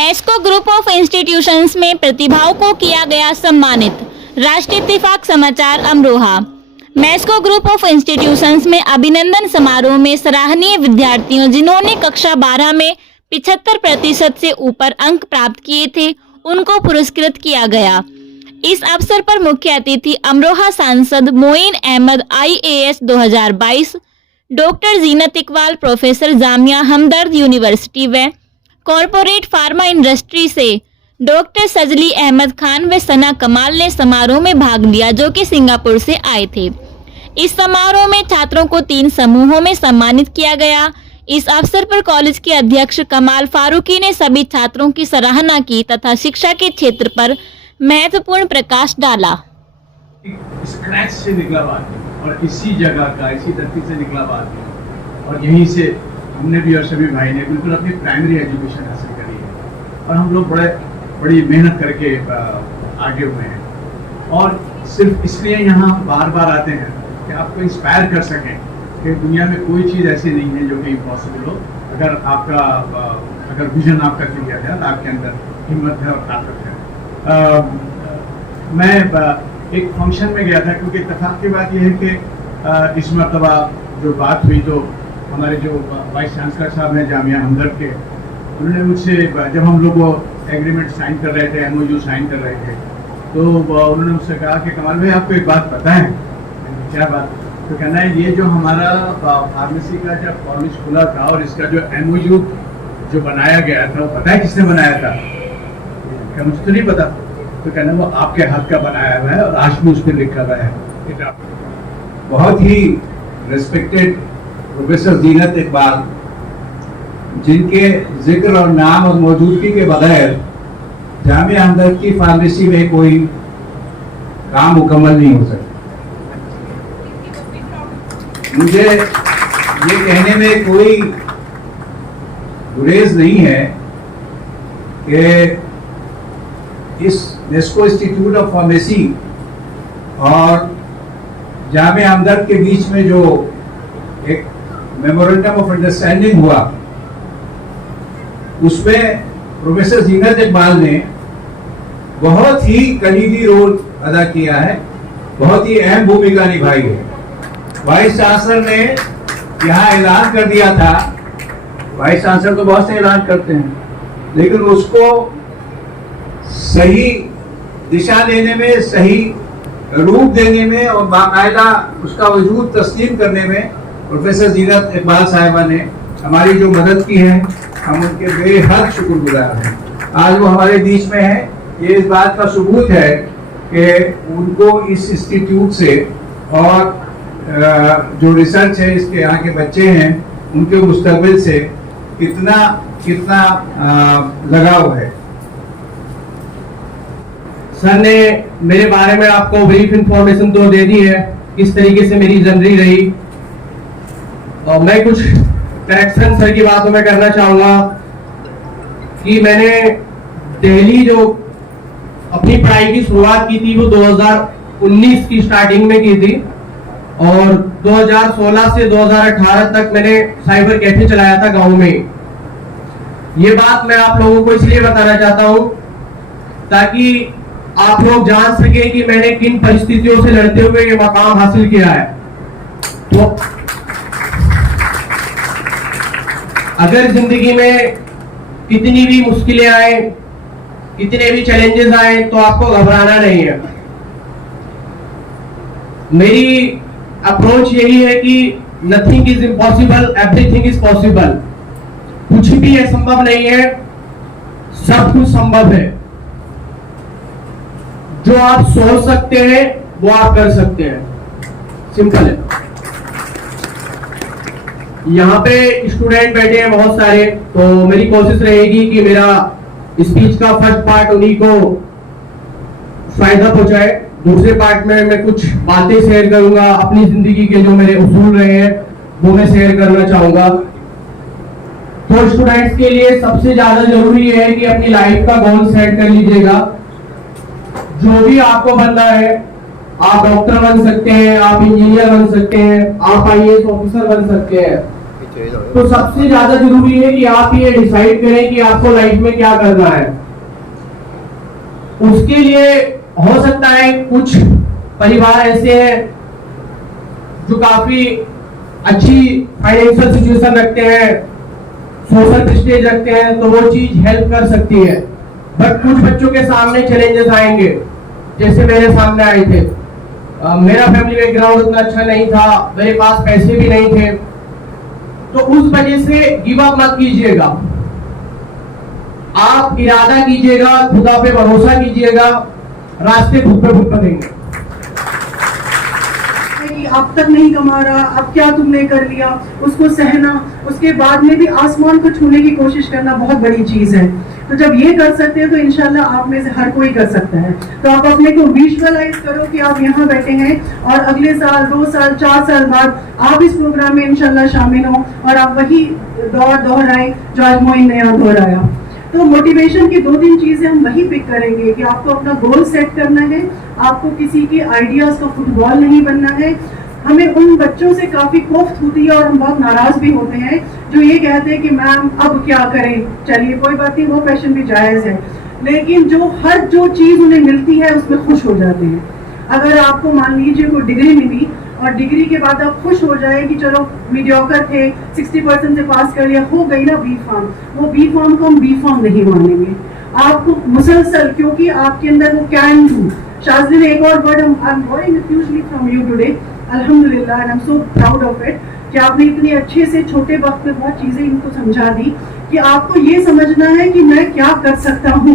मेस्को group of institutions में प्रतिभाओं को किया गया सम्मानित। राष्ट्रीय इत्तेफाक समाचार अमरोहा। मेस्को ग्रुप ऑफ इंस्टीट्यूशंस में अभिनंदन समारोह में सराहनीय विद्यार्थियों जिन्होंने कक्षा 12 में 75% से ऊपर अंक प्राप्त किए थे, उनको पुरस्कृत किया गया। इस अवसर पर मुख्य अतिथि अमरोहा सांसद मोइन अहमद IAS 2022, डॉक्टर जीनत इकबाल, प्रोफेसर जामिया हमदर्द यूनिवर्सिटी व कॉरपोरेट फार्मा इंडस्ट्री से डॉक्टर सजली अहमद खान व सना कमाल ने समारोह में भाग लिया, जो कि सिंगापुर से आए थे। इस समारोह में छात्रों को 3 समूहों में सम्मानित किया गया। इस अवसर पर कॉलेज के अध्यक्ष कमाल फारूकी ने सभी छात्रों की सराहना की तथा शिक्षा के क्षेत्र पर महत्वपूर्ण प्रकाश डाला। स्क्रैच से निकला बात और इसी जगह का, इसी धरती से निकला बात और यहीं से हमने भी और सभी भाई ने बिल्कुल अपनी प्राइमरी एजुकेशन हासिल करी है और हम लोग बड़ी मेहनत करके आगे हुए हैं और सिर्फ इसलिए यहाँ बार बार आते हैं कि आपको इंस्पायर कर सकें कि दुनिया में कोई चीज़ ऐसी नहीं है जो कि इम्पॉसिबल हो। अगर विजन आपका क्लियर है, आपके अंदर हिम्मत है और ताकत है। मैं एक फंक्शन में गया था क्योंकि इत्तेफाक की बात यह है कि इस मरतबा जो बात हुई तो हमारे जो वाइस चांसलर साहब हैं जामिया हमदर्द के, उन्होंने मुझसे जब हम लोग वो एग्रीमेंट साइन कर रहे थे, MOU साइन कर रहे थे, तो उन्होंने मुझसे कहा कि कमाल भाई आपको एक बात पता है? क्या बात? तो कहना है ये जो हमारा फार्मेसी का जब कॉलेज खुला था और इसका जो MOU जो बनाया गया था, वो पता है किसने बनाया था? क्या मुझे तो नहीं पता। तो कहना वो आपके हाथ का बनाया हुआ है और आज भी उस पर लिखा हुआ है। बहुत ही रिस्पेक्टेड प्रोफेसर जीनत इकबाल, जिनके जिक्र और नाम और मौजूदगी के बगैर जामिया हमदर्द की फार्मेसी में कोई काम मुकम्मल नहीं हो सकता। मुझे ये कहने में कोई गुरेज नहीं है कि इस मेस्को इंस्टीट्यूट ऑफ फार्मेसी और जामिया हमदर्द के बीच में जो एक मेमोरेंडम ऑफ अंडरस्टैंडिंग हुआ, उसमें प्रोफेसर जीनत इकबाल ने बहुत ही कलीदी रोल अदा किया है, बहुत ही अहम भूमिका निभाई है। वाइस चांसलर ने यहाँ ऐलान कर दिया था, वाइस चांसलर तो बहुत से ऐलान करते हैं, लेकिन उसको सही दिशा देने में, सही रूप देने में और बाकायदा उसका वजूद तस्लीम करने में प्रोफेसर जीनत इकबाल साहिबा ने हमारी जो मदद की है, हम उनके बेहद शुक्रगुजार हैं। आज वो हमारे बीच में है, ये इस बात का सबूत है कि उनको इस इंस्टीट्यूट से और जो रिसर्च है, इसके यहाँ के बच्चे हैं, उनके मुस्तकबिल से कितना लगाव है। सर ने मेरे बारे में आपको ब्रीफ इंफॉर्मेशन तो दे दी है, किस तरीके से मेरी जर्नी रही, और मैं कुछ करेक्शन सर की बातों में करना चाहूंगा कि मैंने दिल्ली जो अपनी पढ़ाई की शुरुआत की थी वो 2019 की स्टार्टिंग में की थी और 2016 से 2018 तक मैंने साइबर कैफे चलाया था गांव में। ये बात मैं आप लोगों को इसलिए बताना चाहता हूं ताकि आप लोग जान सके कि मैंने किन परिस्थितियों से लड़ते हुए ये मकाम हासिल किया है। तो अगर जिंदगी में कितनी भी मुश्किलें आए, कितने भी चैलेंजेस आए, तो आपको घबराना नहीं है। मेरी अप्रोच यही है कि nothing is impossible, everything is possible. कुछ भी असंभव नहीं है, सब कुछ संभव है। जो आप सोच सकते हैं वो आप कर सकते हैं, सिंपल है। यहाँ पे स्टूडेंट बैठे हैं बहुत सारे, तो मेरी कोशिश रहेगी कि मेरा स्पीच का फर्स्ट पार्ट उन्हीं को फायदा पहुंचाए। दूसरे पार्ट में मैं कुछ बातें शेयर करूंगा, अपनी जिंदगी के जो मेरे उसूल रहे हैं वो मैं शेयर करना चाहूंगा। तो स्टूडेंट्स के लिए सबसे ज्यादा जरूरी है कि अपनी लाइफ का गोल सेट कर लीजिएगा। जो भी आपको बनना है, आप डॉक्टर बन सकते हैं, आप इंजीनियर बन सकते हैं, आप IAS ऑफिसर बन सकते हैं, तो सबसे ज्यादा जरूरी है कि आप ये डिसाइड करें कि आपको लाइफ में क्या करना है। उसके लिए हो सकता है कुछ परिवार ऐसे हैं जो काफी अच्छी फाइनेंशियल सिचुएशन रखते हैं, सोशल प्रेस्टीज रखते हैं, तो वो चीज हेल्प कर सकती है। बट कुछ बच्चों के सामने चैलेंजेस आएंगे, जैसे मेरे सामने आए थे। मेरा फैमिली बैकग्राउंड उतना अच्छा नहीं था, मेरे पास पैसे भी नहीं थे, तो उस वजह से गिव अप मत कीजिएगा। आप इरादा कीजिएगा, खुदा पे भरोसा कीजिएगा, रास्ते खुद पे खुद बनेंगे। कि अब तक नहीं कमा रहा, अब क्या तुमने कर लिया, उसको सहना, उसके बाद में भी आसमान को छूने की कोशिश करना बहुत बड़ी चीज है। तो जब ये कर सकते हैं तो इंशाल्लाह आप में से हर कोई कर सकता है। तो आप अपने को विजुअलाइज करो कि आप यहाँ बैठे हैं और अगले साल, 2 साल, 4 साल बाद आप इस प्रोग्राम में इंशाल्लाह शामिल हो और आप वही दौर दोहराएं जो आज मोइन ने यहाँ दोहराया। तो मोटिवेशन की 2-3 चीजें हम वही पिक करेंगे कि आपको अपना गोल सेट करना है, आपको किसी के आइडियाज का फुटबॉल नहीं बनना है। हमें उन बच्चों से काफी कोफ्त होती है और हम बहुत नाराज भी होते हैं जो ये कहते हैं कि मैम अब क्या करें। चलिए कोई बात नहीं, वो क्वेश्चन भी जायज है, लेकिन जो चीज उन्हें मिलती है उसमें खुश हो जाते हैं। अगर आपको मान लीजिए कोई डिग्री मिली और डिग्री के बाद आप खुश हो जाए कि चलो मीडियोकर थे, 60% से पास कर लिया, हो गई ना बी फार्म, वो बी फार्म को हम बी फार्म नहीं मानेंगे। आपको मुसलसल, क्योंकि आपके अंदर वो कैन डू। शाज़ली ने एक और word I am boring hugely from you today, अल्हम्दुलिल्लाह and I am so proud of it कि आपने इतने अच्छे से छोटे वक्त में बहुत चीजें इनको समझा दी कि आपको ये समझना है कि मैं क्या कर सकता हूँ।